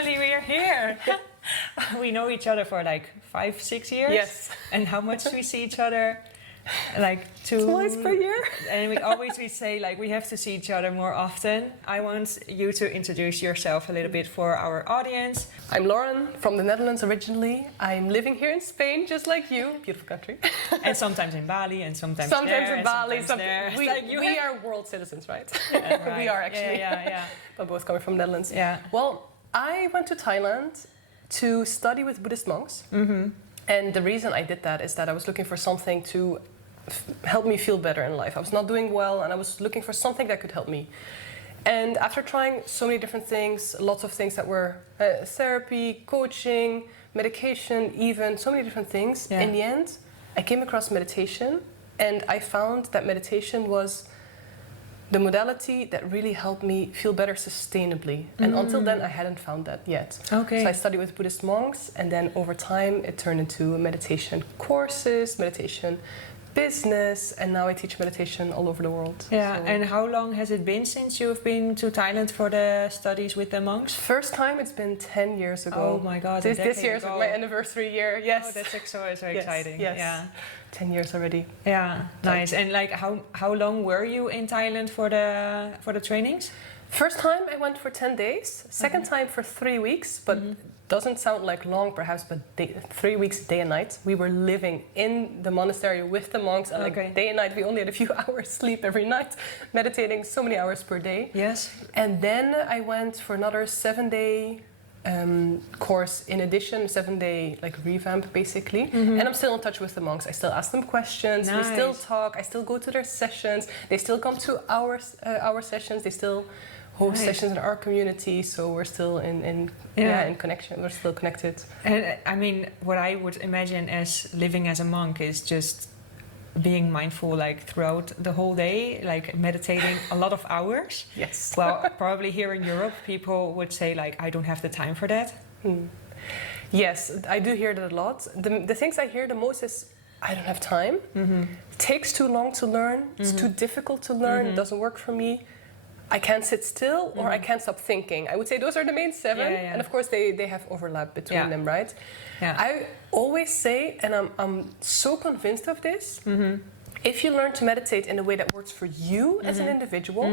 finally we are here. We know each other for like 5-6 years. Yes. And how much do we see each other? Like twice per year. And we say like we have to see each other more often. I want you to introduce yourself a little bit for our audience. I'm Lauren from the Netherlands originally. I'm living here in Spain, just like you. Beautiful country. And sometimes in Bali and sometimes there, in Bali. We are world citizens, right? Yeah, right. We are actually. Yeah. But both coming from the Netherlands. Yeah. Well, I went to Thailand to study with Buddhist monks. Mm-hmm. And the reason I did that is that I was looking for something to help me feel better in life. I was not doing well and I was looking for something that could help me. And after trying so many different things, lots of things that were therapy, coaching, medication, even so many different things, in the end, I came across meditation and I found that meditation was the modality that really helped me feel better sustainably. And until then, I hadn't found that yet. Okay. So I studied with Buddhist monks, and then over time, it turned into meditation courses, meditation business, and now I teach meditation all over the world. Yeah, so. and how long has it been since you've been to Thailand for the studies with the monks? First time, it's been 10 years ago. Oh my God, This year is my anniversary year, yes. Oh, that's so exciting. Yes. Yeah. 10 years already. Yeah, nice. And like, how long were you in Thailand for the trainings? First time I went for 10 days. Second time for 3 weeks, but doesn't sound like long perhaps, but 3 weeks day and night. We were living in the monastery with the monks, and like day and night we only had a few hours sleep every night, meditating so many hours per day. Yes. And then I went for another 7-day course in addition, 7-day like revamp basically. And I'm still in touch with the monks. I still ask them questions. Nice. We still talk. I still go to their sessions. They still come to our sessions. They still host sessions in our community. So we're still in connection. We're still connected. And I mean, what I would imagine as living as a monk is just being mindful like throughout the whole day, like meditating a lot of hours. Yes. Well, probably here in Europe, people would say like, I don't have the time for that. Yes, I do hear that a lot. The things I hear the most is, I don't have time. It takes too long to learn. It's too difficult to learn. It doesn't work for me. I can't sit still or I can't stop thinking. I would say those are the main 7. And of course they have overlap between them, right? Yeah. I always say, and I'm so convinced of this, if you learn to meditate in a way that works for you as an individual,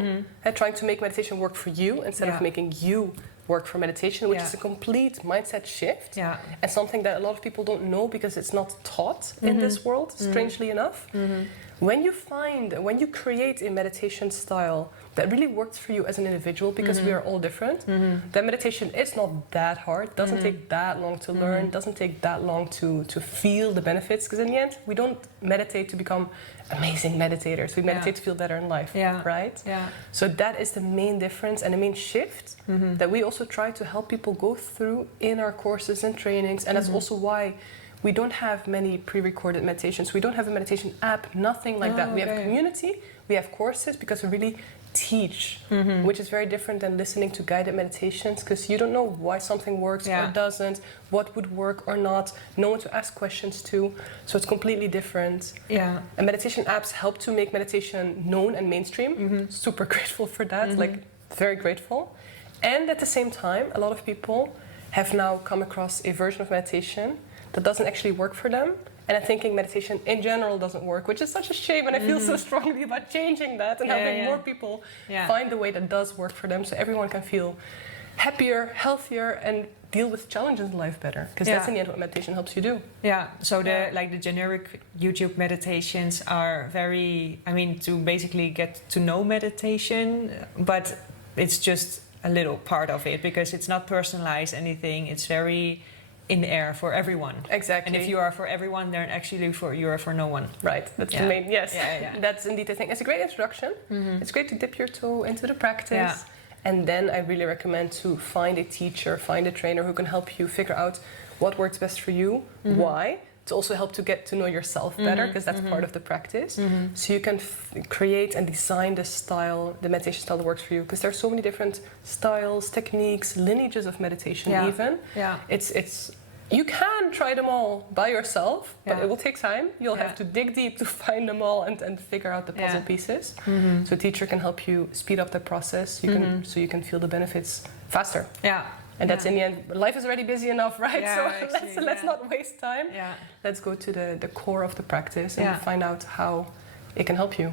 and trying to make meditation work for you instead of making you work for meditation, which is a complete mindset shift and something that a lot of people don't know because it's not taught in this world, strangely enough. When you create a meditation style that really works for you as an individual, because we are all different, then meditation is not that hard, doesn't take that long to learn, doesn't take that long to feel the benefits, because in the end, we don't meditate to become amazing meditators. We meditate to feel better in life, right? Yeah. So that is the main difference and the main shift that we also try to help people go through in our courses and trainings, and that's also why we don't have many pre-recorded meditations. We don't have a meditation app, nothing like that. We have community, we have courses, because we really teach, which is very different than listening to guided meditations, because you don't know why something works or doesn't, what would work or not, no one to ask questions to, so it's completely different. Yeah. And meditation apps help to make meditation known and mainstream. Super grateful for that, like very grateful. And at the same time, a lot of people have now come across a version of meditation that doesn't actually work for them, and I'm thinking meditation in general doesn't work, which is such a shame, and I feel so strongly about changing that and helping more people find the way that does work for them, so everyone can feel happier, healthier, and deal with challenges in life better, because that's in the end what meditation helps you do. Yeah, so the generic YouTube meditations are very, I mean, to basically get to know meditation, but it's just a little part of it, because it's not personalized anything, it's very in the air for everyone. Exactly. And if you are for everyone, then actually you are for no one. Right. That's the main. Yes. That's indeed the thing. It's a great introduction. It's great to dip your toe into the practice. And then I really recommend to find a teacher, find a trainer who can help you figure out what works best for you, why, to also help to get to know yourself better, because that's part of the practice. So you can create and design the style, the meditation style that works for you, because there's so many different styles, techniques, lineages of meditation even. Yeah. It's you can try them all by yourself, but it will take time. You'll have to dig deep to find them all and figure out the puzzle pieces. So a teacher can help you speed up the process, so you can feel the benefits faster. Yeah. And that's in the end, life is already busy enough, right? Yeah, So actually, let's not waste time. Yeah. Let's go to the core of the practice and find out how it can help you.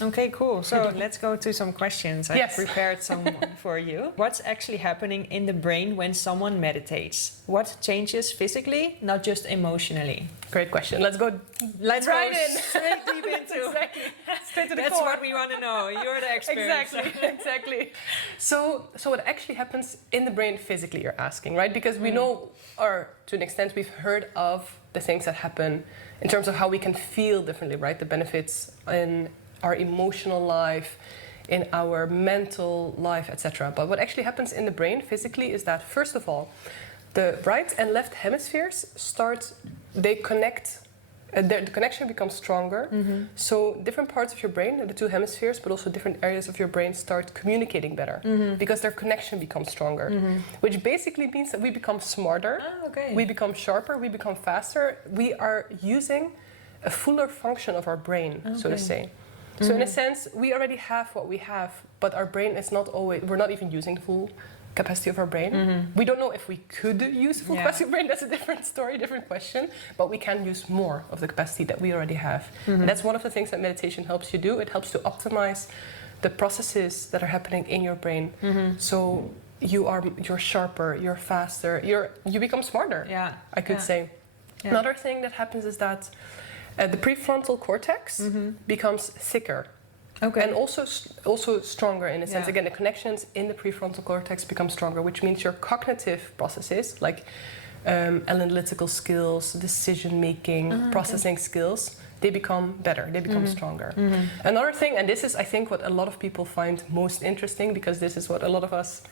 Okay, cool. So let's go to some questions. I've prepared some for you. What's actually happening in the brain when someone meditates? What changes physically, not just emotionally? Great question. Let's go Let's right go in. straight deep into Exactly. Straight to the That's core. what we want to know. You're the expert. Exactly. So what actually happens in the brain physically, you're asking, right? Because we know, or to an extent, we've heard of the things that happen in terms of how we can feel differently, right? The benefits in our emotional life, in our mental life, etc. But what actually happens in the brain physically is that, first of all, the right and left hemispheres they connect. The connection becomes stronger. So different parts of your brain, the two hemispheres, but also different areas of your brain start communicating better because their connection becomes stronger, which basically means that we become smarter, we become sharper, we become faster. We are using a fuller function of our brain, so to say. So in a sense, we already have what we have, but our brain is not always, we're not even using the full capacity of our brain. We don't know if we could use full capacity of brain. That's a different story, different question. But we can use more of the capacity that we already have. And that's one of the things that meditation helps you do. It helps to optimize the processes that are happening in your brain. So you're sharper, you're faster, you become smarter. I could say. Another thing that happens is that the prefrontal cortex becomes thicker. And also stronger in a sense. Again, the connections in the prefrontal cortex become stronger, which means your cognitive processes, like analytical skills, decision making, processing skills, they become better, they become stronger. Another thing, and this is, I think, what a lot of people find most interesting, because this is what a lot of us,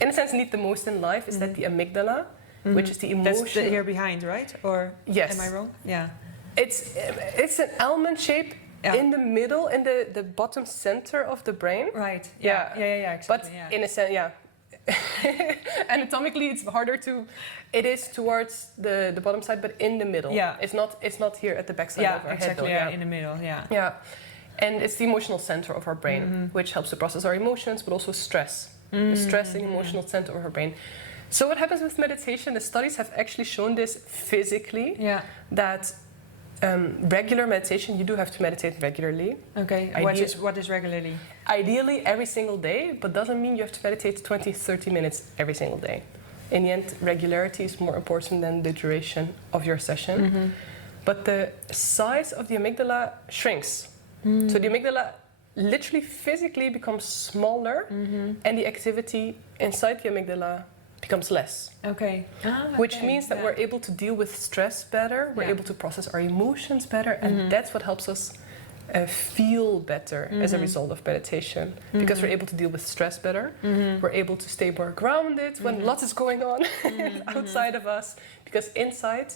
in a sense, need the most in life, is that the amygdala, which is the emotion. That's the here behind, right? Or yes. Am I wrong? Yeah. It's an almond shape. In the middle, in the bottom center of the brain. Right. Yeah, exactly. But in a sense, anatomically, it's harder to. It is towards the bottom side, but in the middle. Yeah. It's not here at the back side of our head. Though, in the middle. Yeah. Yeah, and it's the emotional center of our brain, which helps to process our emotions, but also stress. The stress and emotional center of our brain. So what happens with meditation? The studies have actually shown this physically. That. Regular meditation, you do have to meditate regularly. Okay, what is regularly? Ideally every single day, but doesn't mean you have to meditate 20-30 minutes every single day. In the end, regularity is more important than the duration of your session. But the size of the amygdala shrinks. So the amygdala literally physically becomes smaller, and the activity inside the amygdala becomes less. Which means that we're able to deal with stress better, we're able to process our emotions better, and that's what helps us feel better as a result of meditation. Because we're able to deal with stress better, we're able to stay more grounded when lots is going on outside of us, because inside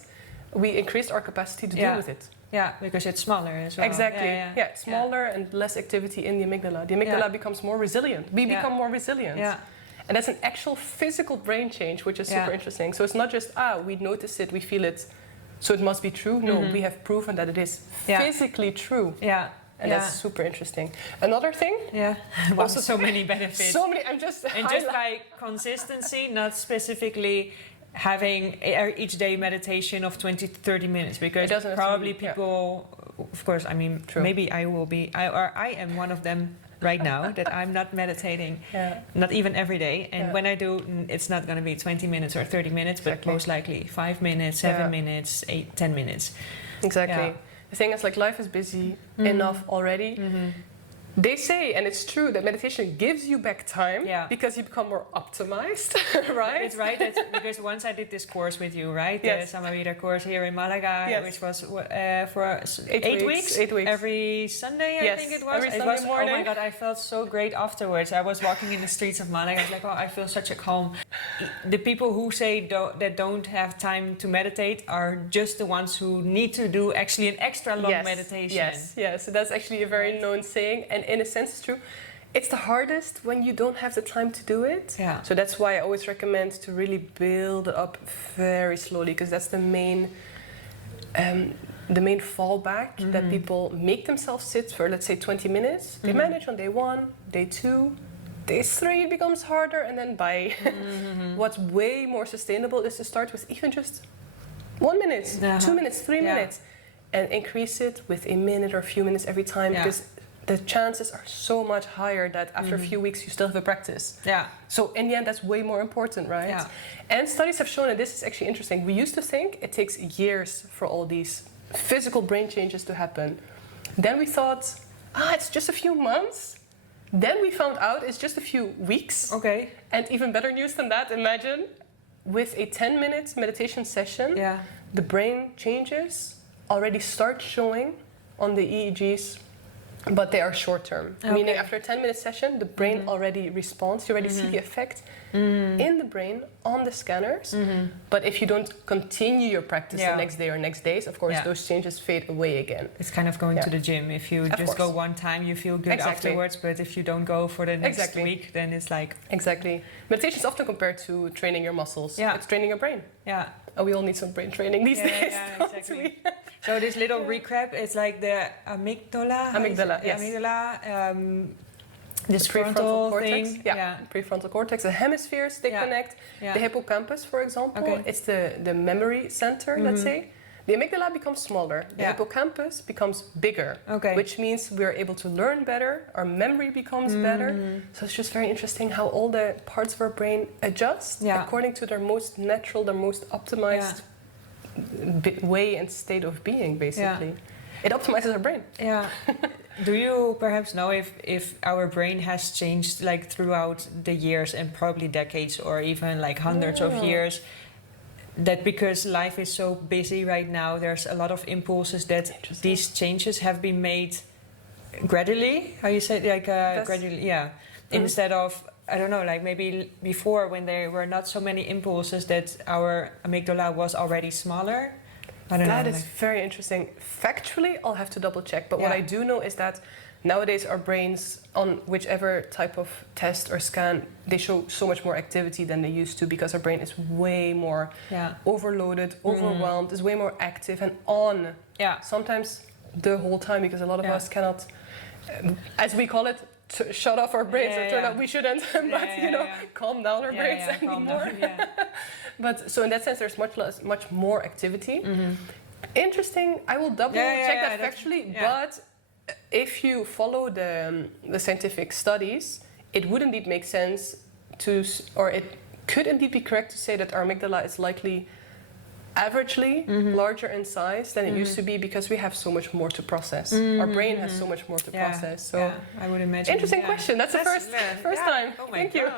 we increased our capacity to deal with it. Yeah, because it's smaller as well. Exactly. It's smaller and less activity in the amygdala. The amygdala becomes more resilient. We become more resilient. And that's an actual physical brain change, which is super interesting. So it's not just, we notice it, we feel it, so it must be true. No, we have proven that it is physically true. And that's super interesting. Another thing. Also so many benefits. So many, just by consistency, not specifically having each day meditation of 20 to 30 minutes, because probably people, of course, I mean, maybe I will be, I am one of them right now, that I'm not meditating, not even every day. And when I do, it's not going to be 20 minutes or 30 minutes, but most likely 5 minutes, 7 minutes, 8, 10 minutes. Exactly. The thing is, like, life is busy enough already. They say, and it's true, that meditation gives you back time because you become more optimized, right? It's right, because once I did this course with you, right? The SAMAVIRA course here in Malaga, which was for 8 weeks. Every Sunday, I think it was. Every Sunday morning. Oh my God, I felt so great afterwards. I was walking in the streets of Malaga. I was like, I feel such a calm. The people who say that don't have time to meditate are just the ones who need to do actually an extra long meditation. Yes. So that's actually a very known saying. And in a sense, it's true. It's the hardest when you don't have the time to do it. So that's why I always recommend to really build it up very slowly, because that's the main fallback, that people make themselves sit for, let's say, 20 minutes. They manage on day 1, day 2, day 3 it becomes harder, and then by what's way more sustainable is to start with even just 1 minute, 2 minutes, 3 minutes, and increase it with a minute or a few minutes every time, because the chances are so much higher that after a few weeks you still have a practice. So in the end, that's way more important, right? And studies have shown, and this is actually interesting, we used to think it takes years for all these physical brain changes to happen. Then we thought, it's just a few months. Then we found out it's just a few weeks. Okay. And even better news than that, imagine with a 10-minute meditation session, the brain changes already start showing on the EEGs, but they are short term. Meaning after a 10-minute session, the brain already responds. You already see the effect in the brain on the scanners. But if you don't continue your practice the next day or next days, of course, those changes fade away again. It's kind of going to the gym. If you just go one time, you feel good afterwards. But if you don't go for the next week, then it's like... Exactly. Meditation is often compared to training your muscles. It's training your brain. We all need some brain training these days. Exactly. So this little recap, it's like the amygdala. This prefrontal cortex. Thing. Prefrontal cortex. The hemispheres, they connect. The hippocampus, for example, it's the memory center, let's say. The amygdala becomes smaller. The hippocampus becomes bigger, which means we're able to learn better. Our memory becomes better. So it's just very interesting how all the parts of our brain adjust according to their most natural, their most optimized way and state of being, basically. It optimizes our brain. Do you perhaps know if our brain has changed like throughout the years and probably decades or even like hundreds of years? That because life is so busy right now, there's a lot of impulses that these changes have been made gradually. How you say it? Like gradually, instead of, I don't know, like maybe before when there were not so many impulses that our amygdala was already smaller. I don't know. That is very interesting. Factually, I'll have to double check. But what I do know is that nowadays our brains, on whichever type of test or scan, they show so much more activity than they used to, because our brain is way more overloaded, overwhelmed, is way more active and on. Sometimes the whole time, because a lot of us cannot, as we call it, shut off our brains. It turned out we shouldn't, but calm down our brains anymore. But so in that sense, there's much more activity. Interesting. I will double check that factually, but if you follow the scientific studies, it would indeed make sense to, or it could indeed be correct to say that our amygdala is likely averagely larger in size than it used to be, because we have so much more to process. Our brain has so much more to process. So I would imagine. Interesting question. That's the first time. Oh my Thank you.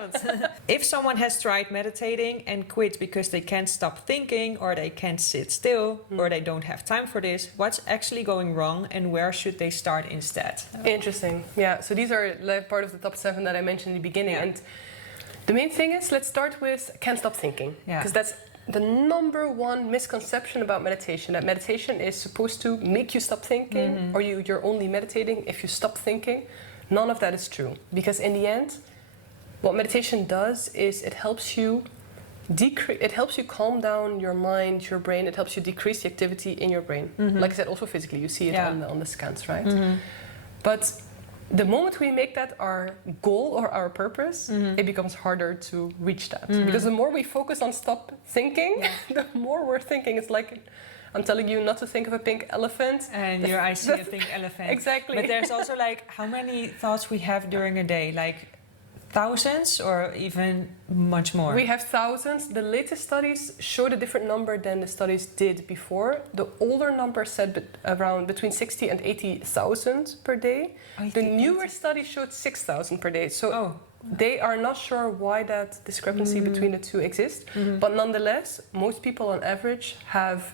If someone has tried meditating and quit because they can't stop thinking, or they can't sit still, or they don't have time for this, what's actually going wrong and where should they start instead? Interesting. Yeah. So these are part of the top 7 that I mentioned in the beginning. And the main thing is, let's start with can't stop thinking, because that's the number one misconception about meditation, that meditation is supposed to make you stop thinking, or you're only meditating if you stop thinking. None of that is true, because in the end, what meditation does is it helps you calm down your mind, your brain. It helps you decrease the activity in your brain. Like I said, also physically, you see it on the scans, right? But the moment we make that our goal or our purpose, it becomes harder to reach that. Because the more we focus on stop thinking, the more we're thinking. It's like I'm telling you not to think of a pink elephant. And your eyes see a pink elephant. Exactly. But there's also like how many thoughts we have during a day? Like thousands or even much more? We have thousands. The latest studies showed a different number than the studies did before. The older number said around between 60 and 80,000 per day. The newer study showed 6,000 per day. So they are not sure why that discrepancy between the two exists. But nonetheless, most people on average have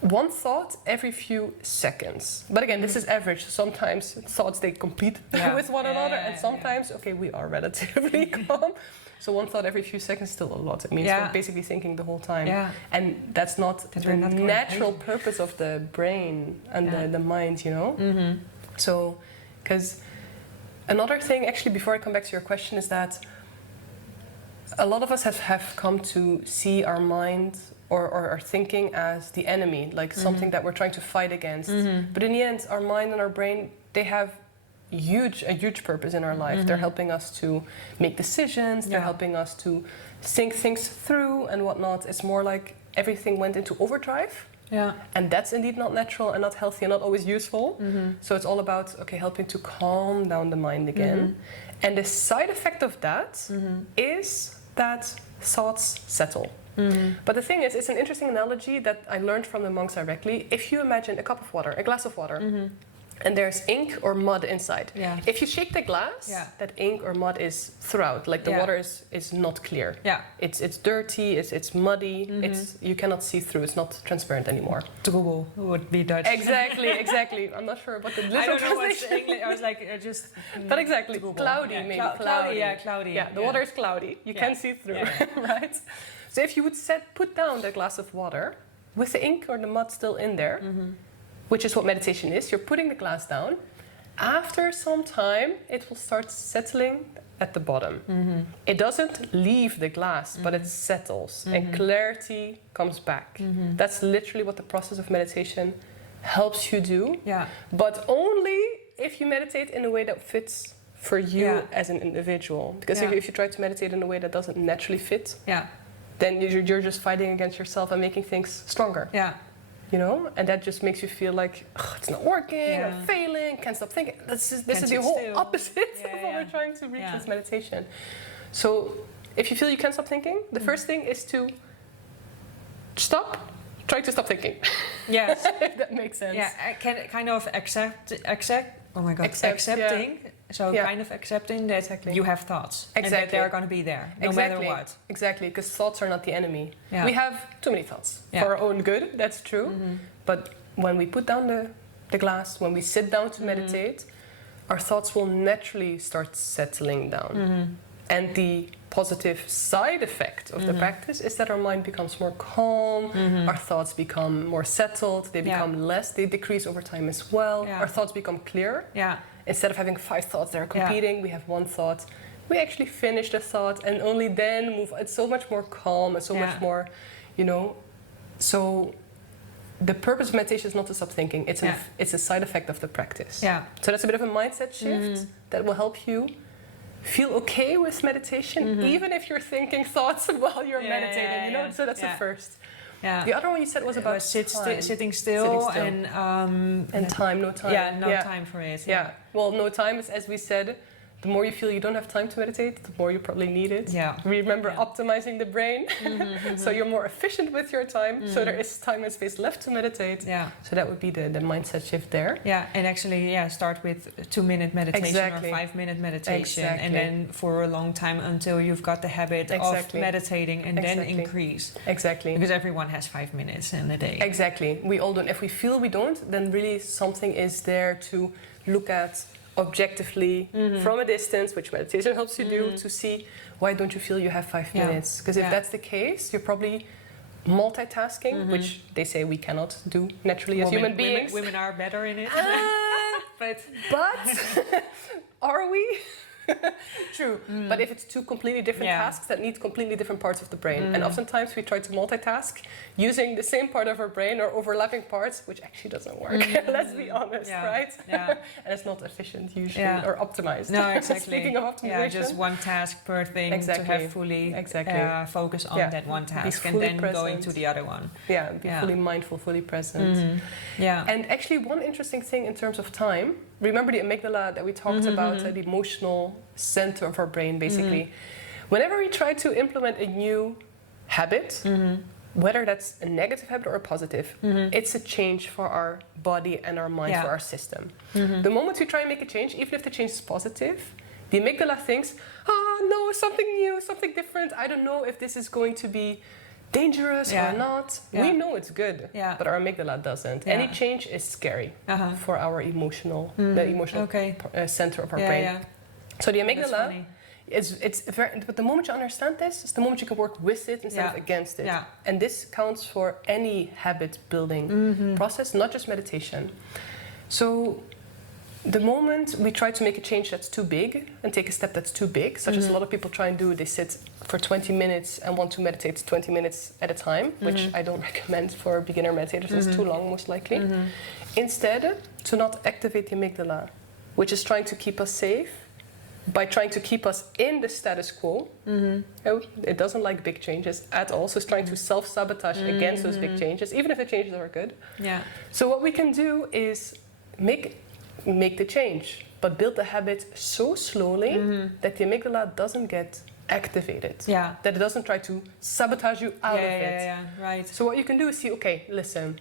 one thought every few seconds. But again, this is average. Sometimes thoughts, they compete with one another, and sometimes, we are relatively calm. So one thought every few seconds is still a lot. It means we're basically thinking the whole time. And that's not the natural purpose of the brain and the mind, So, because another thing, actually, before I come back to your question, is that a lot of us have come to see our mind or our thinking as the enemy, like something that we're trying to fight against. But in the end, our mind and our brain, they have a huge purpose in our life. They're helping us to make decisions. They're helping us to think things through and whatnot. It's more like everything went into overdrive. Yeah. And that's indeed not natural and not healthy and not always useful. So it's all about, helping to calm down the mind again. And the side effect of that is that thoughts settle. But the thing is, it's an interesting analogy that I learned from the monks directly. If you imagine a cup of water, a glass of water, and there's ink or mud inside. Yeah. If you shake the glass, that ink or mud is throughout. Like the water is not clear. Yeah. It's dirty, it's muddy, you cannot see through, it's not transparent anymore. Troebel would be Dutch. Exactly. I'm not sure about the literal translation. English. I was like, just... But exactly, troebel. cloudy Yeah. maybe. Cloudy. Yeah, the water is cloudy, you can see through, right? So if you would put down that glass of water, with the ink or the mud still in there, which is what meditation is. You're putting the glass down. After some time, it will start settling at the bottom. It doesn't leave the glass, but it settles, and clarity comes back. That's literally what the process of meditation helps you do. Yeah. But only if you meditate in a way that fits for you as an individual. Because if you try to meditate in a way that doesn't naturally fit, then you're just fighting against yourself and making things stronger. Yeah. You know, and that just makes you feel like it's not working, I'm failing, can't stop thinking. This is the whole opposite of what we're trying to reach with meditation. So if you feel you can't stop thinking, the first thing is to try to stop thinking. Yes. If that makes sense. Yeah, I can kind of accepting. So kind of accepting that you have thoughts. And that they're going to be there, no matter what. Exactly, because thoughts are not the enemy. Yeah. We have too many thoughts for our own good, that's true. But when we put down the glass, when we sit down to meditate, our thoughts will naturally start settling down. And the positive side effect of the practice is that our mind becomes more calm, our thoughts become more settled, they become less, they decrease over time as well. Our thoughts become clearer. Instead of having 5 thoughts that are competing, we have one thought. We actually finish the thought and only then move. It's so much more calm and so much more, So the purpose of meditation is not to stop thinking. It's a side effect of the practice. Yeah. So that's a bit of a mindset shift that will help you feel okay with meditation, even if you're thinking thoughts while you're meditating. So that's the first. Yeah. The other one you said was about sitting still and time, no time. Yeah, no time for it. Yeah. Well, no time is, as we said, the more you feel you don't have time to meditate, the more you probably need it. Yeah. Remember optimizing the brain, so you're more efficient with your time. So there is time and space left to meditate. Yeah. So that would be the mindset shift there. Yeah, and actually, start with 2-minute meditation or 5-minute meditation, and then for a long time until you've got the habit of meditating, and then increase. Exactly. Because everyone has 5 minutes in a day. Exactly. We all don't. If we feel we don't, then really something is there to look at objectively from a distance, which meditation helps you do, to see why don't you feel you have 5 minutes. Because if that's the case, you're probably multitasking, which they say we cannot do naturally as human beings. Women are better in it. But are we? True. But if it's 2 completely different tasks that need completely different parts of the brain, and oftentimes we try to multitask using the same part of our brain or overlapping parts, which actually doesn't work. Let's be honest, right? Yeah. And it's not efficient usually or optimized. No, exactly. Speaking of optimization, just one task per thing to have fully focus on that one task, and then going to the other one. Yeah, be fully mindful, fully present. Yeah. And actually, one interesting thing in terms of time. Remember the amygdala that we talked about, the emotional center of our brain, basically. Whenever we try to implement a new habit, whether that's a negative habit or a positive, it's a change for our body and our mind, for our system. The moment we try and make a change, even if the change is positive, the amygdala thinks, no, something new, something different. I don't know if this is going to be dangerous or not. We know it's good, but our amygdala doesn't. Any change is scary for our emotional, the emotional center of our brain. So the amygdala it's very. But the moment you understand this, is the moment you can work with it instead of against it. And this counts for any habit building process, not just meditation. So the moment we try to make a change that's too big and take a step that's too big, such as a lot of people try and do, they sit for 20 minutes and want to meditate 20 minutes at a time, which I don't recommend for beginner meditators. It's too long, most likely. Instead, to not activate the amygdala, which is trying to keep us safe by trying to keep us in the status quo. It doesn't like big changes at all, so it's trying to self-sabotage against those big changes, even if the changes are good. Yeah. So what we can do is make the change, but build the habit so slowly that the amygdala doesn't get activated. Yeah. That it doesn't try to sabotage you out of it. Yeah, right. So what you can do is see, okay, listen.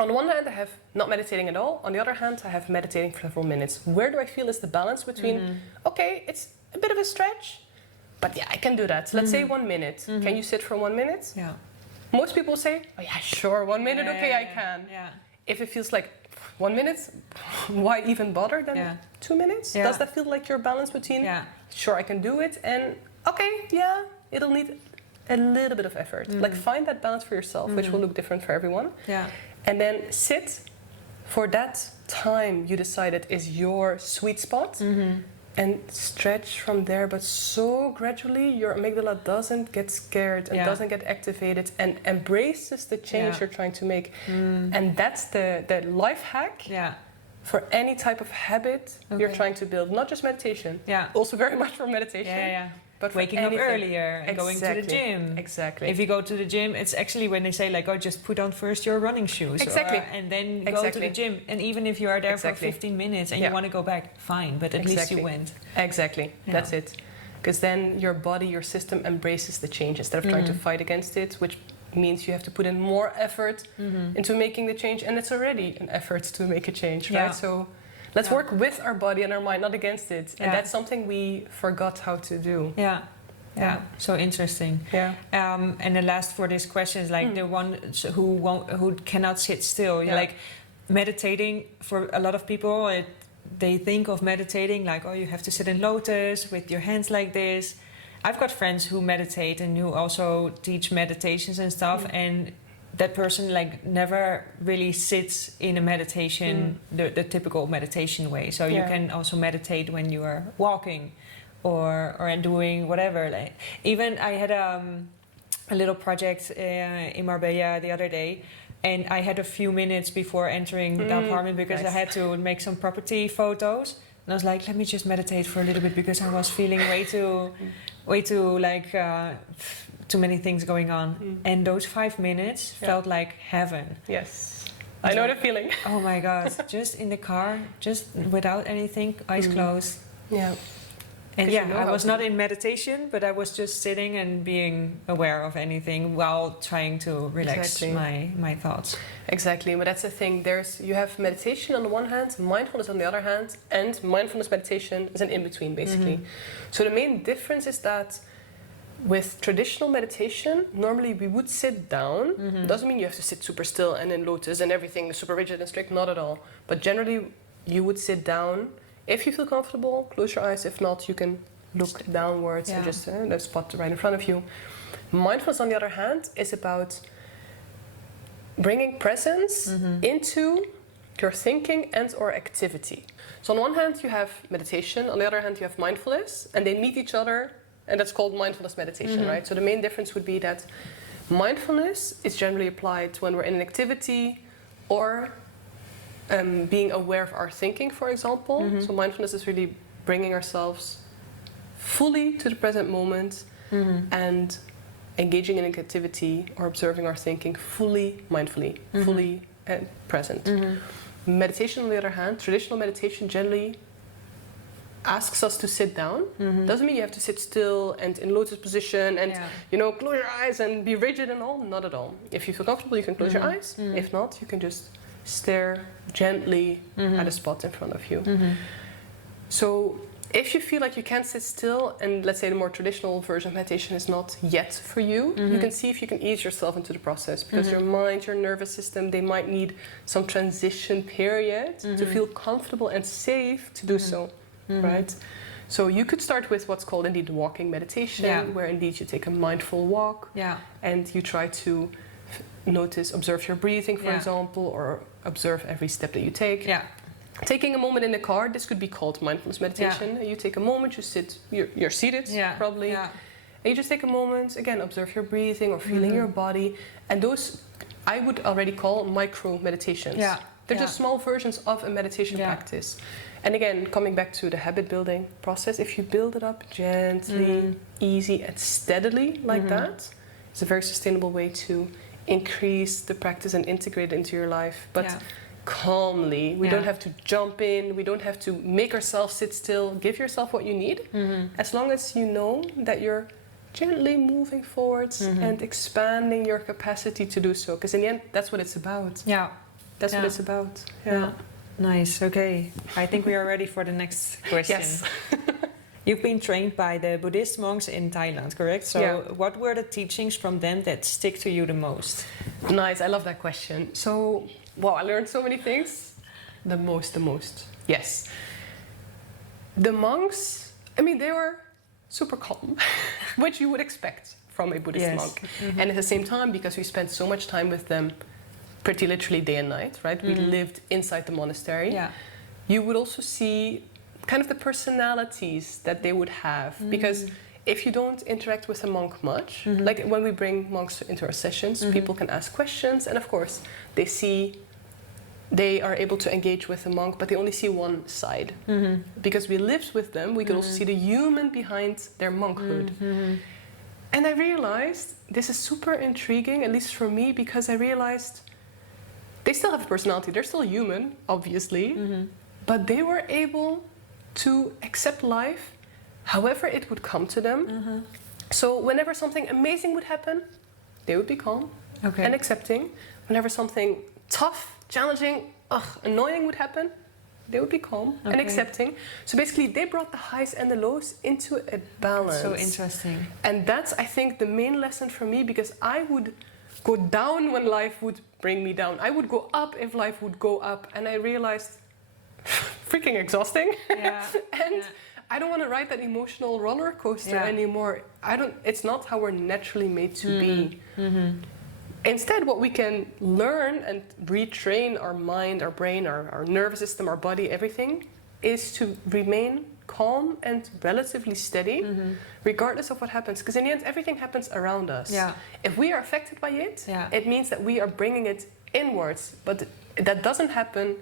On the one hand, I have not meditating at all. On the other hand, I have meditating for several minutes. Where do I feel is the balance between, okay, it's a bit of a stretch, but yeah, I can do that. So let's say 1 minute. Can you sit for 1 minute? Yeah. Most people say, oh yeah, sure, 1 minute, okay, I can. Yeah. If it feels like 1 minute, why even bother then 2 minutes? Yeah. Does that feel like your balance between, sure, I can do it, and okay, yeah, it'll need a little bit of effort. Like find that balance for yourself, which will look different for everyone. Yeah. And then sit for that time you decided is your sweet spot and stretch from there, but so gradually your amygdala doesn't get scared and doesn't get activated and embraces the change you're trying to make. And that's the life hack for any type of habit you're trying to build, not just meditation. Also very much for meditation. But waking up earlier and going to the gym. Exactly. If you go to the gym, it's actually when they say like, oh, just put on first your running shoes. Exactly. And then go to the gym. And even if you are there for 15 minutes and you want to go back, fine. But at least you went. Exactly. That's it. Because then your body, your system embraces the change instead of trying to fight against it, which means you have to put in more effort into making the change. And it's already an effort to make a change, right? So let's work with our body and our mind, not against it. And that's something we forgot how to do. Yeah. So interesting. Yeah. And the last for this question is like the one who cannot sit still. Like meditating for a lot of people, they think of meditating like, oh, you have to sit in lotus with your hands like this. I've got friends who meditate and who also teach meditations and stuff, and that person like never really sits in a meditation the typical meditation way. So you can also meditate when you are walking or doing whatever. Like even I had a little project in Marbella the other day, and I had a few minutes before entering the apartment because I had to make some property photos, and I was like, let me just meditate for a little bit because I was feeling way too like too many things going on. And those 5 minutes felt like heaven. Yes. I know the feeling. Oh my God. Just in the car, just without anything, eyes closed. Yeah. And I was not in meditation, but I was just sitting and being aware of anything while trying to relax my thoughts. Exactly, but that's the thing. You have meditation on the one hand, mindfulness on the other hand, and mindfulness meditation is an in-between, basically. So the main difference is that with traditional meditation, normally we would sit down. Doesn't mean you have to sit super still and in lotus and everything super rigid and strict, not at all. But generally, you would sit down. If you feel comfortable, close your eyes. If not, you can look downwards and just the spot right in front of you. Mindfulness, on the other hand, is about bringing presence into your thinking and or activity. So on one hand, you have meditation. On the other hand, you have mindfulness. And they meet each other. And that's called mindfulness meditation, right? So the main difference would be that mindfulness is generally applied when we're in an activity or being aware of our thinking, for example. So mindfulness is really bringing ourselves fully to the present moment and engaging in an activity or observing our thinking fully mindfully, fully present. Meditation, on the other hand, traditional meditation generally asks us to sit down. Doesn't mean you have to sit still and in lotus position and close your eyes and be rigid and all. Not at all. If you feel comfortable, you can close your eyes. If not, you can just stare gently at a spot in front of you. So if you feel like you can't sit still, and let's say the more traditional version of meditation is not yet for you, you can see if you can ease yourself into the process, because your mind, your nervous system, they might need some transition period to feel comfortable and safe to do so, right? So you could start with what's called indeed walking meditation, where indeed you take a mindful walk and you try to observe your breathing, for example, or observe every step that you take. Taking a moment in the car, this could be called mindfulness meditation. You take a moment, you sit, you're seated probably, and you just take a moment, again, observe your breathing or feeling your body. And those I would already call micro meditations. They're just small versions of a meditation practice. And again, coming back to the habit building process, if you build it up gently, easy and steadily like that, it's a very sustainable way to increase the practice and integrate it into your life. But calmly, we don't have to jump in, we don't have to make ourselves sit still. Give yourself what you need, as long as you know that you're gently moving forwards and expanding your capacity to do so. Because in the end, that's what it's about. Yeah. That's what it's about. Yeah. Nice. Okay. I think we are ready for the next question. Yes. You've been trained by the Buddhist monks in Thailand, correct? So what were the teachings from them that stick to you the most? Nice. I love that question. So, wow, I learned so many things. The most. Yes. The monks, I mean, they were super calm, which you would expect from a Buddhist monk. And at the same time, because we spent so much time with them, pretty literally day and night, right? We lived inside the monastery. Yeah. You would also see kind of the personalities that they would have. Because if you don't interact with a monk much, like when we bring monks into our sessions, people can ask questions. And of course, they are able to engage with a monk, but they only see one side. Because we lived with them, we could also see the human behind their monkhood. And I realized this is super intriguing, at least for me, because I realized they still have a personality. They're still human, obviously, but they were able to accept life however it would come to them. So whenever something amazing would happen, they would be calm and accepting. Whenever something tough, challenging, annoying would happen, they would be calm and accepting. So basically, they brought the highs and the lows into a balance. So interesting. And that's, I think, the main lesson for me, because I would go down when life would bring me down. I would go up if life would go up. And I realized, freaking exhausting. And I don't want to ride that emotional roller coaster anymore. It's not how we're naturally made to be. Instead, what we can learn and retrain our mind, our brain, our nervous system, our body, everything, is to remain calm and relatively steady, regardless of what happens. Because in the end, everything happens around us. If we are affected by it, it means that we are bringing it inwards. But that doesn't happen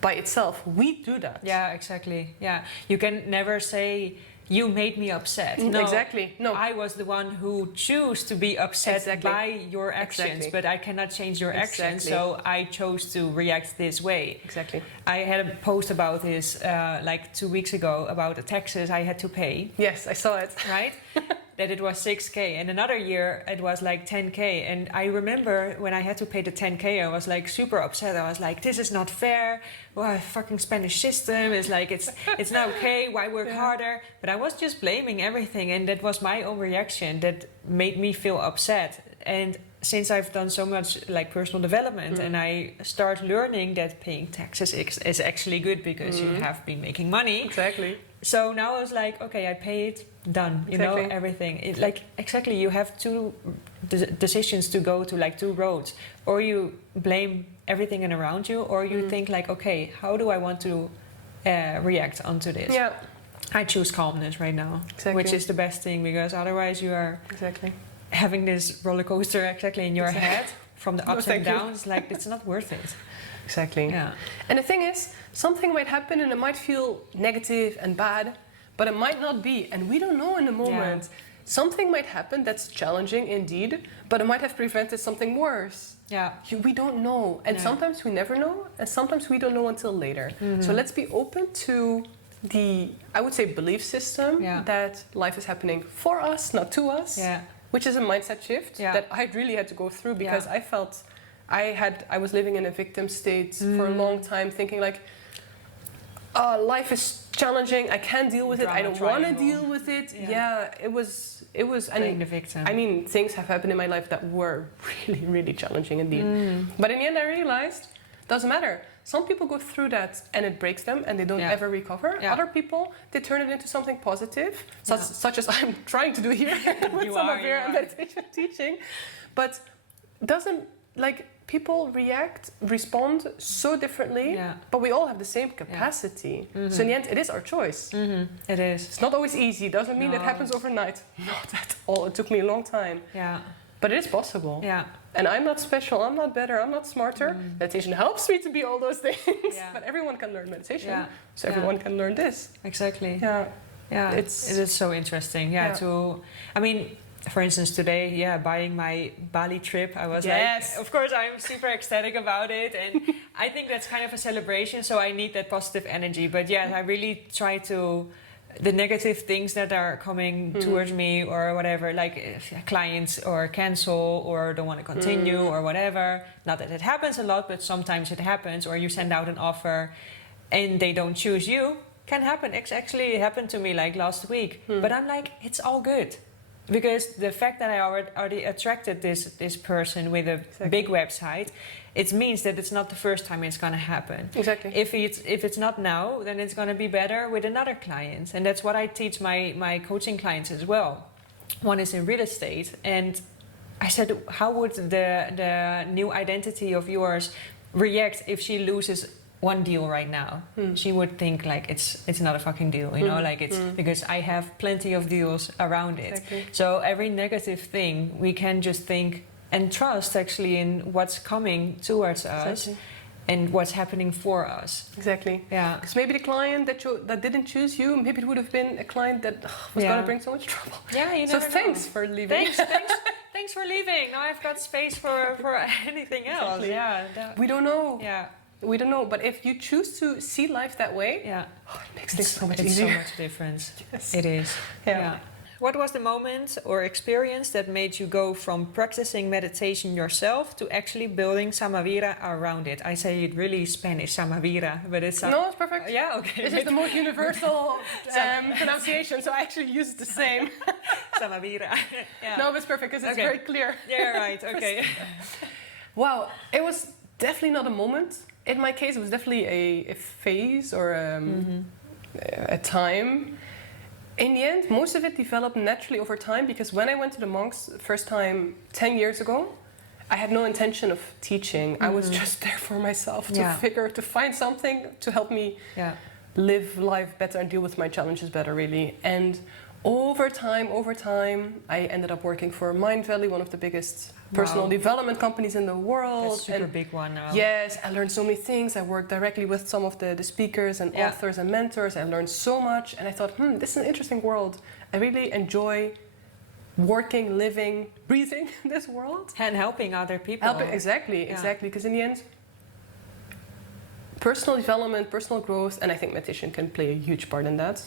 by itself. We do that. Yeah, exactly. Yeah, you can never say, you made me upset. No, exactly. No, I was the one who chose to be upset by your actions, but I cannot change your actions, so I chose to react this way. Exactly. I had a post about this like 2 weeks ago about the taxes I had to pay. Yes, I saw it. Right? That it was 6K, and another year it was like 10K. And I remember when I had to pay the 10K, I was like super upset. I was like, this is not fair. Well, fucking Spanish system is like, it's not okay. Why work harder? But I was just blaming everything, and that was my own reaction that made me feel upset. And since I've done so much like personal development, and I start learning that paying taxes is actually good because you have been making money. Exactly. So now I was like, okay, I pay it, done. You know, everything. You have two decisions to go to, like 2 roads. Or you blame everything in around you, or you think like, okay, how do I want to react onto this? Yeah. I choose calmness right now, which is the best thing, because otherwise you are having this roller coaster in your head from the ups and downs. Like, it's not worth it. Exactly. Yeah. And the thing is, something might happen and it might feel negative and bad, but it might not be, and we don't know in the moment. Something might happen that's challenging indeed, but it might have prevented something worse. We don't know, and sometimes we never know, and sometimes we don't know until later. So let's be open to the, I would say, belief system that life is happening for us, not to us, which is a mindset shift that I really had to go through, because I felt I was living in a victim state for a long time, thinking like, life is challenging, I can't deal with it, I don't want to deal with it. It was playing the victim. I mean, things have happened in my life that were really, really challenging indeed. But in the end, I realized, doesn't matter. Some people go through that and it breaks them and they don't ever recover. Other people, they turn it into something positive, such as I'm trying to do here with SAMAVIRA and meditation teaching. But doesn't, like, people respond so differently, but we all have the same capacity. So in the end, it is our choice. It is. It's not always easy. Doesn't mean it happens overnight. Not at all. It took me a long time. But it is possible. Yeah. And I'm not special, I'm not better, I'm not smarter. Meditation helps me to be all those things. Yeah. But everyone can learn meditation. Yeah. So everyone can learn this. Exactly. Yeah. Yeah. It is so interesting. Yeah. I mean, for instance, today, buying my Bali trip, I was like, of course, I'm super ecstatic about it. And I think that's kind of a celebration. So I need that positive energy. But I really try to, the negative things that are coming towards me or whatever, like if clients or cancel or don't want to continue or whatever. Not that it happens a lot, but sometimes it happens. Or you send out an offer and they don't choose you. Can happen. Actually, it happened to me like last week. But I'm like, it's all good. Because the fact that I already attracted this person with a big website, it means that it's not the first time it's going to happen. Exactly. If it's not now, then it's going to be better with another client. And that's what I teach my coaching clients as well. One is in real estate. And I said, how would the new identity of yours react if she loses one deal right now? She would think like it's not a fucking deal, you know, like it's because I have plenty of deals around it. Exactly. So every negative thing we can just think and trust actually in what's coming towards us and what's happening for us. Exactly. Yeah. Because maybe the client that didn't choose you, maybe it would have been a client that was going to bring so much trouble. Yeah, you so never thanks know. For leaving. Thanks for leaving. Now I've got space for anything else. Exactly. Yeah. We don't know. Yeah. We don't know, but if you choose to see life that way, it makes things so much easier. It's so much difference. Yes. It is. Yeah. What was the moment or experience that made you go from practicing meditation yourself to actually building SAMAVIRA around it? I say it really Spanish, SAMAVIRA, but it's... No, it's perfect. Yeah, okay. This is the most universal pronunciation, so I actually use the same. SAMAVIRA. Yeah. No, but it's perfect because it's very clear. Yeah, right, okay. Wow, it was definitely not a moment. In my case, it was definitely a phase or a time. In the end, most of it developed naturally over time because when I went to the monks first time 10 years ago, I had no intention of teaching. I was just there for myself to find something to help me live life better and deal with my challenges better, really. And over time, I ended up working for Mind Valley, one of the biggest personal development companies in the world. That's a super big one now. Yes, I learned so many things. I worked directly with some of the speakers and authors and mentors. I learned so much. And I thought, this is an interesting world. I really enjoy working, living, breathing in this world. And helping other people. Exactly. Because in the end, personal development, personal growth, and I think meditation can play a huge part in that.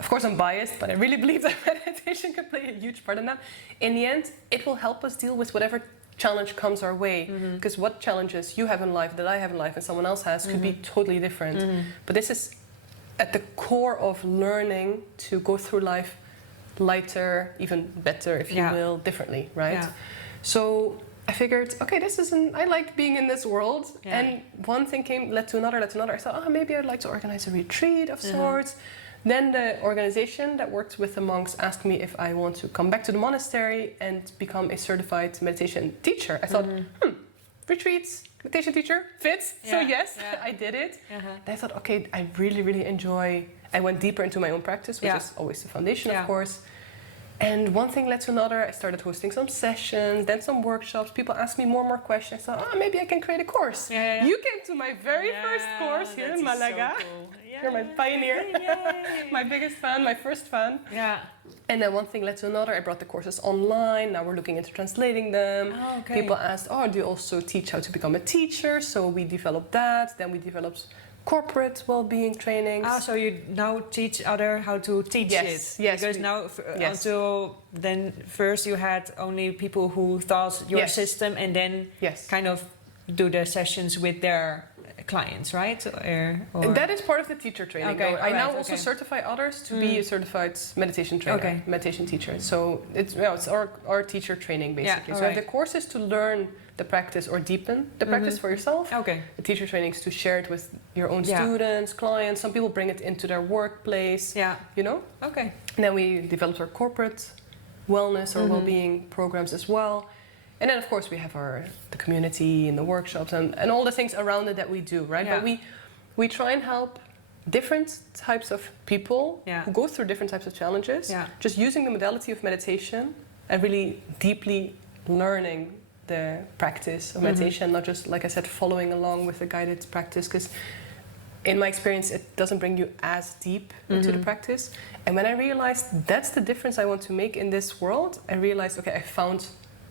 Of course, I'm biased, but I really believe that meditation can play a huge part in that. In the end, it will help us deal with whatever challenge comes our way. Because what challenges you have in life, that I have in life, and someone else has, could be totally different. But this is at the core of learning to go through life lighter, even better, if you will, differently, right? Yeah. So I figured, okay, I like being in this world. Yeah. And one thing led to another. I thought, maybe I'd like to organize a retreat of sorts. Then the organization that works with the monks asked me if I want to come back to the monastery and become a certified meditation teacher. I thought, retreats, meditation teacher, fits. Yeah. So yes, I did it. And I thought, okay, I really, really enjoy. I went deeper into my own practice, which is always the foundation, of course. And one thing led to another. I started hosting some sessions, then some workshops. People asked me more and more questions. I thought, maybe I can create a course. You came to my very first course here in Malaga. So cool. You're my pioneer, my biggest fan, my first fan. Yeah. And then one thing led to another. I brought the courses online. Now we're looking into translating them. Oh, okay. People asked, do you also teach how to become a teacher? So we developed that. Then we developed corporate well-being trainings. So you now teach others how to teach it? Yes. Because now, until then, first you had only people who thought your system and then kind of do the sessions with their clients, right? Or that is part of the teacher training. Okay, I now also certify others to be a certified meditation trainer, meditation teacher. So it's our teacher training basically. So the course is to learn the practice or deepen the practice for yourself. Okay. The teacher training is to share it with your own students, clients. Some people bring it into their workplace. Yeah. You know? Okay. And then we developed our corporate wellness or well-being programs as well. And then, of course, we have the community and the workshops and all the things around it that we do, right? Yeah. But we try and help different types of people who go through different types of challenges, just using the modality of meditation and really deeply learning the practice of meditation, not just, like I said, following along with the guided practice, because in my experience, it doesn't bring you as deep into the practice. And when I realized that's the difference I want to make in this world, I realized, okay, I found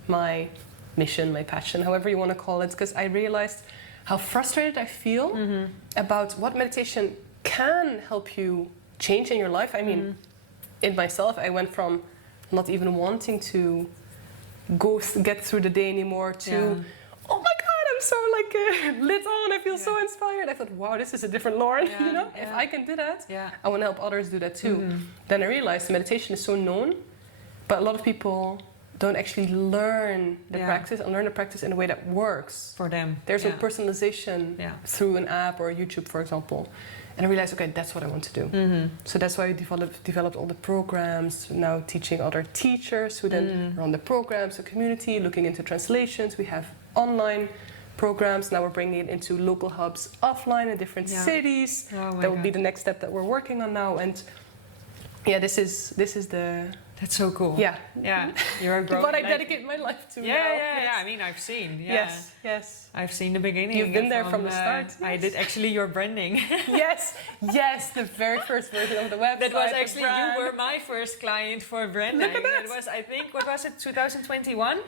my mission, my passion, however you want to call it, because I realized how frustrated I feel about what meditation can help you change in your life. I mean, in myself, I went from not even wanting to get through the day anymore to, oh my God, I'm so lit on, I feel so inspired. I thought, wow, this is a different Lauren, you know? If I can do that, I want to help others do that too. Then I realized meditation is so known, but a lot of people don't actually learn the practice and learn the practice in a way that works for them. There's no personalization through an app or YouTube, for example. And I realized, okay, that's what I want to do. So that's why I developed all the programs, now teaching other teachers who then run the programs, the community, looking into translations. We have online programs. Now we're bringing it into local hubs offline in different cities. That will be the next step that we're working on now. And yeah, this is the... That's so cool. Yeah. You're a growing. What I dedicate my life to. Yeah. I mean, I've seen. Yes. I've seen the beginning. You've been there from the start. I did actually your branding. yes, the very first version of the website. That was actually, you were my first client for branding. Look at that. It was, I think, what was it, 2021?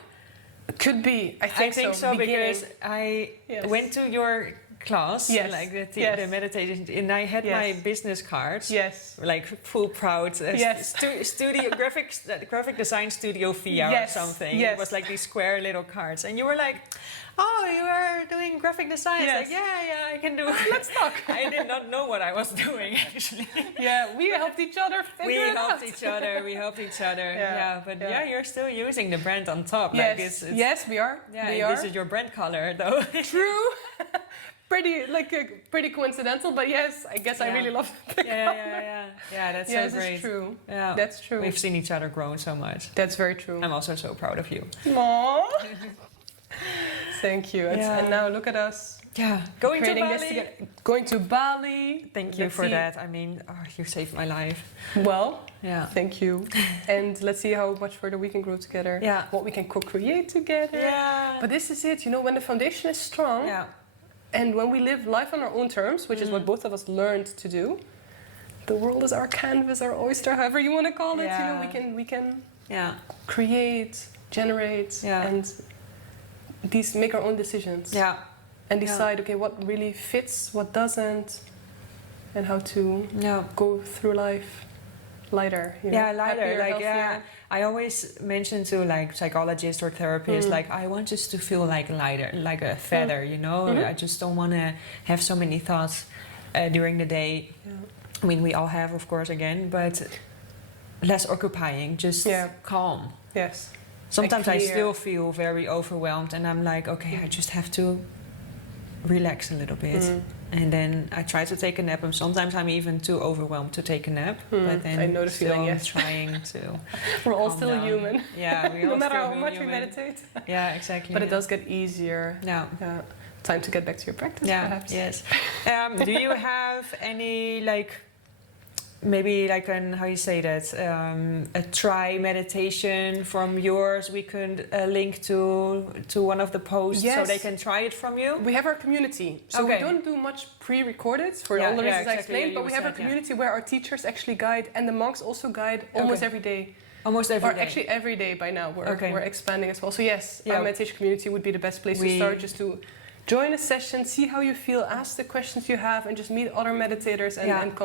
Could be. I think so because I went to your class, like the meditation, and I had my business cards, like full proud, studio graphic design studio via or something. It was like these square little cards, and you were like, "Oh, you are doing graphic design?" Like, yeah, I can do. Let's talk. I did not know what I was doing actually. We helped each other figure it out. We helped each other. But you're still using the brand on top. Yes, like it's, yes, we are. This is your brand color, though. True. Pretty coincidental, but yes, I guess I really love the Yeah, that's so great. That's true. Yeah, that's true. We've seen each other grow so much. That's very true. I'm also so proud of you. Aww. Thank you. And now look at us. Yeah, going to Bali. This together. Going to Bali. Thank you for that. I mean, you saved my life. Well, thank you. And let's see how much further we can grow together. Yeah. What we can co-create together. Yeah. But this is it. You know, when the foundation is strong. And when we live life on our own terms, which is what both of us learned to do, the world is our canvas, our oyster, however you want to call it. You know, we can create, generate, and make our own decisions. And decide, okay, what really fits, what doesn't, and how to go through life lighter. You know, lighter. Happier, like healthier. I always mention to like psychologists or therapists, like I want just to feel like lighter, like a feather. You know, I just don't want to have so many thoughts during the day. I mean, we all have, of course, again, but less occupying, just calm. Yes. Sometimes I still feel very overwhelmed, and I'm like, okay, I just have to relax a little bit. And then I try to take a nap, and sometimes I'm even too overwhelmed to take a nap. But then I know the feeling, yes. Trying to. We're all still down. human. Yeah, we all no matter still how much human. we meditate. Yeah, exactly. But it does get easier. Time to get back to your practice, perhaps. Yes. Do you have any maybe like an, how you say that, a try meditation from yours we could link to one of the posts so they can try it from you? We have our community. So we don't do much pre-recorded for all the reasons I explained, but we have a community where our teachers actually guide, and the monks also guide almost every day. Almost every day? Actually every day by now. We're expanding as well. So yes, our meditation community would be the best place to start, just to join a session, see how you feel, ask the questions you have, and just meet other meditators and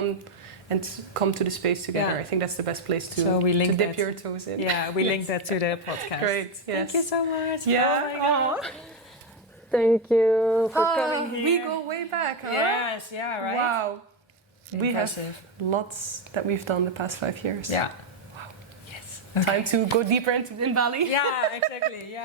come to the space together. I think that's the best place to dip your toes in. Yeah, we link that to the podcast. Great, yes. Thank you so much. Yeah. Oh my God. Thank you for coming here. We go way back, huh? Yes, right? Wow. Impressive. We have lots that we've done the past 5 years. Yeah. Wow. Yes. Time to go deeper in Bali. Yeah, exactly. Yeah.